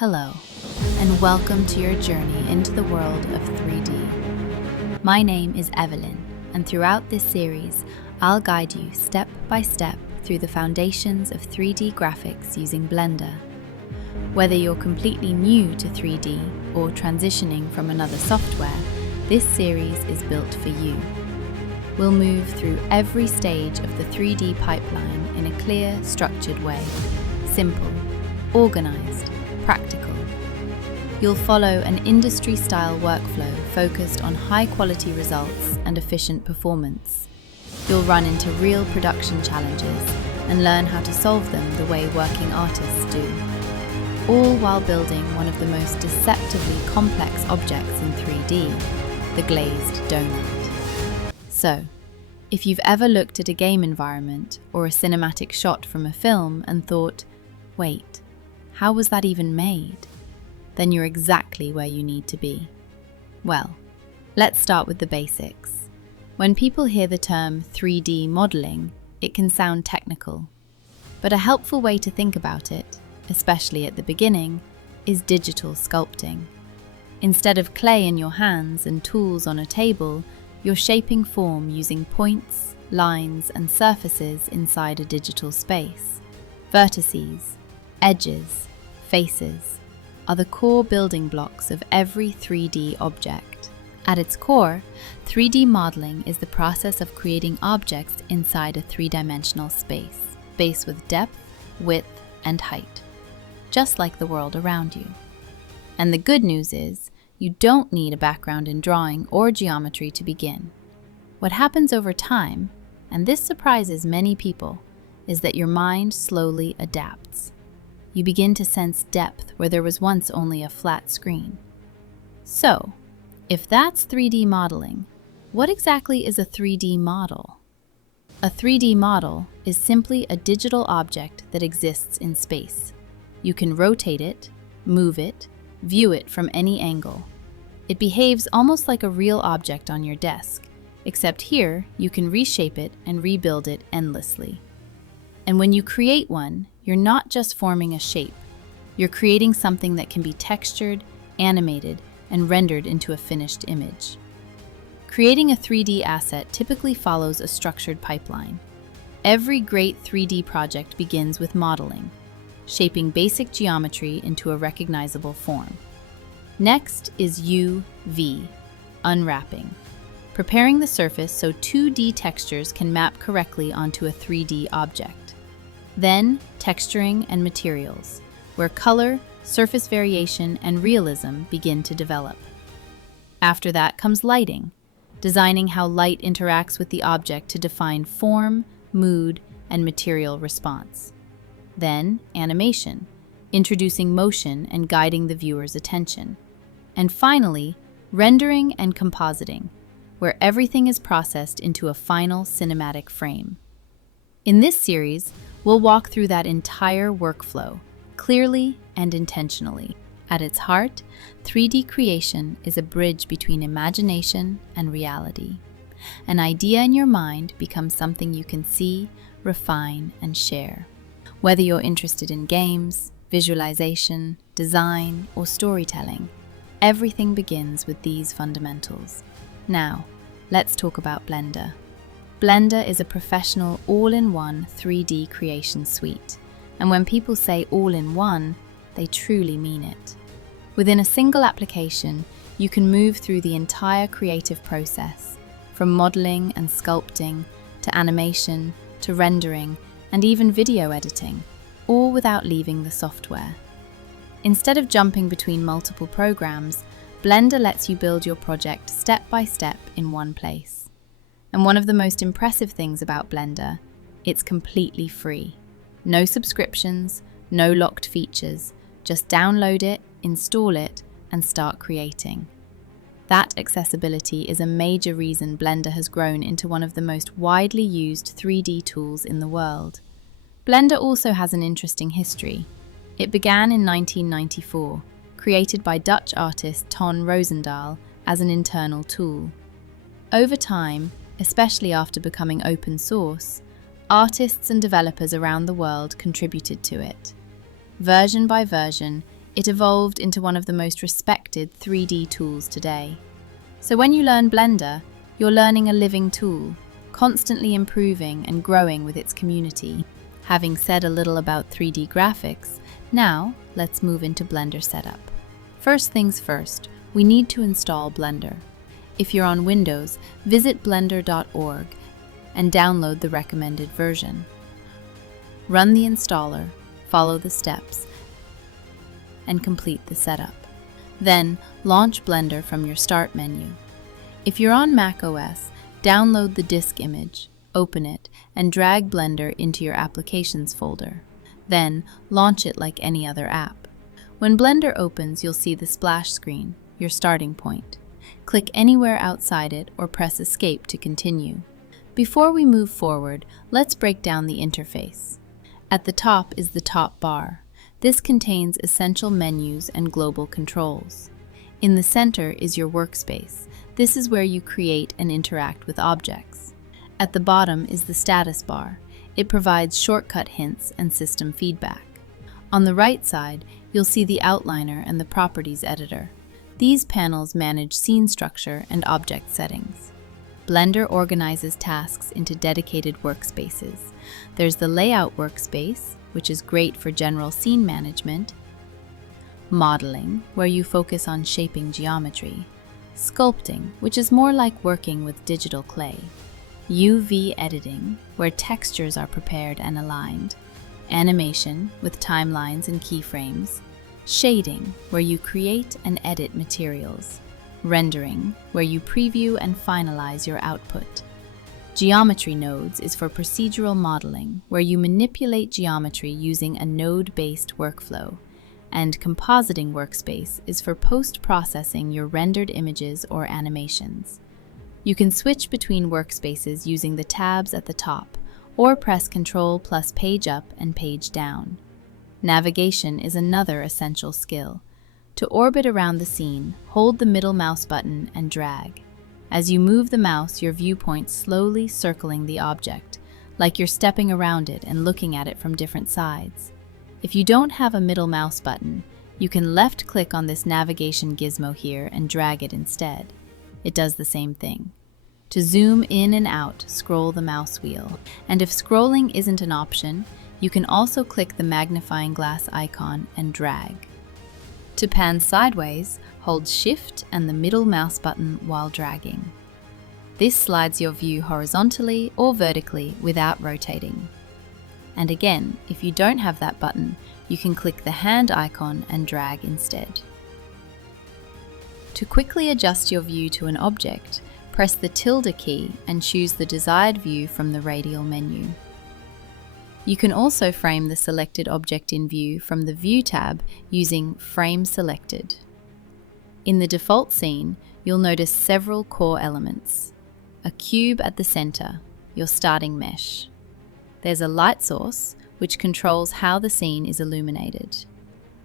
Hello, and welcome to your journey into the world of 3D. My name is Evelyn, and throughout this series, I'll guide you step by step through the foundations of 3D graphics using Blender. Whether you're completely new to 3D or transitioning from another software, this series is built for you. We'll move through every stage of the 3D pipeline in a clear, structured way. Simple, organized, practical. You'll follow an industry-style workflow focused on high-quality results and efficient performance. You'll run into real production challenges and learn how to solve them the way working artists do, all while building one of the most deceptively complex objects in 3D, the glazed donut. So, if you've ever looked at a game environment or a cinematic shot from a film and thought, wait, how was that even made? Then you're exactly where you need to be. Well, let's start with the basics. When people hear the term 3D modeling, it can sound technical. But a helpful way to think about it, especially at the beginning, is digital sculpting. Instead of clay in your hands and tools on a table, you're shaping form using points, lines, and surfaces inside a digital space. Vertices, edges, faces are the core building blocks of every 3D object. At its core, 3D modeling is the process of creating objects inside a three-dimensional space with depth, width, and height, just like the world around you. And the good news is, you don't need a background in drawing or geometry to begin. What happens over time, and this surprises many people, is that your mind slowly adapts. You begin to sense depth where there was once only a flat screen. So, if that's 3D modeling, what exactly is a 3D model? A 3D model is simply a digital object that exists in space. You can rotate it, move it, view it from any angle. It behaves almost like a real object on your desk, except here you can reshape it and rebuild it endlessly. And when you create one, you're not just forming a shape. You're creating something that can be textured, animated, and rendered into a finished image. Creating a 3D asset typically follows a structured pipeline. Every great 3D project begins with modeling, shaping basic geometry into a recognizable form. Next is UV, unwrapping, preparing the surface so 2D textures can map correctly onto a 3D object. Then, texturing and materials, where color, surface variation, and realism begin to develop. After that comes lighting, designing how light interacts with the object to define form, mood, and material response. Then, animation, introducing motion and guiding the viewer's attention. And finally, rendering and compositing, where everything is processed into a final cinematic frame. In this series, we'll walk through that entire workflow, clearly and intentionally. At its heart, 3D creation is a bridge between imagination and reality. An idea in your mind becomes something you can see, refine, and share. Whether you're interested in games, visualization, design, or storytelling, everything begins with these fundamentals. Now, let's talk about Blender. Blender is a professional all-in-one 3D creation suite, and when people say all-in-one, they truly mean it. Within a single application, you can move through the entire creative process, from modeling and sculpting, to animation, to rendering, and even video editing, all without leaving the software. Instead of jumping between multiple programs, Blender lets you build your project step by step in one place. And one of the most impressive things about Blender, it's completely free. No subscriptions, no locked features, just download it, install it, and start creating. That accessibility is a major reason Blender has grown into one of the most widely used 3D tools in the world. Blender also has an interesting history. It began in 1994, created by Dutch artist Ton Roosendaal as an internal tool. Over time, especially after becoming open source, artists and developers around the world contributed to it. Version by version, It evolved into one of the most respected 3D tools today. So when you learn Blender, you're learning a living tool, constantly improving and growing with its community. Having said a little about 3D graphics, now let's move into Blender setup. First things first, we need to install Blender. If you're on Windows, visit blender.org and download the recommended version. Run the installer, follow the steps, and complete the setup. Then, launch Blender from your Start menu. If you're on Mac OS, download the disk image, open it, and drag Blender into your Applications folder. Then, launch it like any other app. When Blender opens, you'll see the splash screen, your starting point. Click anywhere outside it or press Escape to continue. Before we move forward, let's break down the interface. At the top is the top bar. This contains essential menus and global controls. In the center is your workspace. This is where you create and interact with objects. At the bottom is the status bar. It provides shortcut hints and system feedback. On the right side, you'll see the outliner and the properties editor. These panels manage scene structure and object settings. Blender organizes tasks into dedicated workspaces. There's the Layout workspace, which is great for general scene management, Modeling, where you focus on shaping geometry, Sculpting, which is more like working with digital clay, UV Editing, where textures are prepared and aligned, Animation, with timelines and keyframes, Shading, where you create and edit materials, Rendering, where you preview and finalize your output. Geometry Nodes is for procedural modeling, where you manipulate geometry using a node-based workflow. And Compositing Workspace is for post-processing your rendered images or animations. You can switch between workspaces using the tabs at the top, or press Ctrl plus Page Up and Page Down. Navigation is another essential skill. To orbit around the scene, hold the middle mouse button and drag. As you move the mouse, your viewpoint slowly circling the object, like you're stepping around it and looking at it from different sides. If you don't have a middle mouse button, you can left-click on this navigation gizmo here and drag it instead. It does the same thing. To zoom in and out, scroll the mouse wheel. And if scrolling isn't an option, you can also click the magnifying glass icon and drag. To pan sideways, hold Shift and the middle mouse button while dragging. This slides your view horizontally or vertically without rotating. And again, if you don't have that button, you can click the hand icon and drag instead. To quickly adjust your view to an object, press the tilde key and choose the desired view from the radial menu. You can also frame the selected object in view from the View tab using Frame Selected. In the default scene, you'll notice several core elements. A cube at the center, your starting mesh. There's a light source, which controls how the scene is illuminated.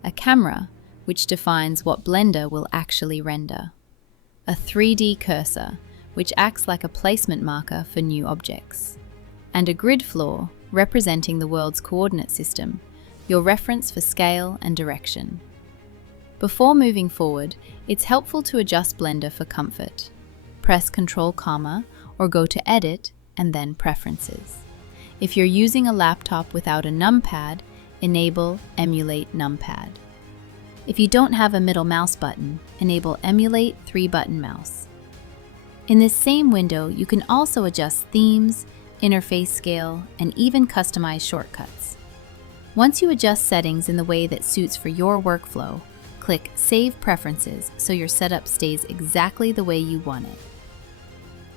A camera, which defines what Blender will actually render. A 3D cursor, which acts like a placement marker for new objects. And a grid floor, representing the world's coordinate system, your reference for scale and direction. Before moving forward, it's helpful to adjust Blender for comfort. Press Ctrl, or go to Edit and then Preferences. If you're using a laptop without a numpad, enable Emulate Numpad. If you don't have a middle mouse button, enable Emulate 3-button mouse. In this same window, you can also adjust themes, interface scale, and even customize shortcuts. Once you adjust settings in the way that suits for your workflow, click Save Preferences so your setup stays exactly the way you want it.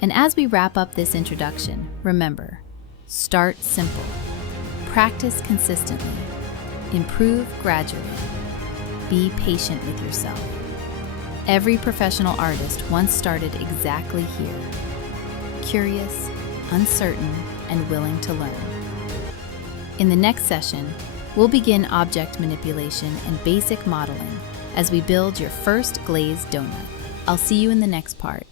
And as we wrap up this introduction, remember, start simple, practice consistently, improve gradually, be patient with yourself. Every professional artist once started exactly here, curious, uncertain, and willing to learn. In the next session, we'll begin object manipulation and basic modeling as we build your first glazed donut. I'll see you in the next part.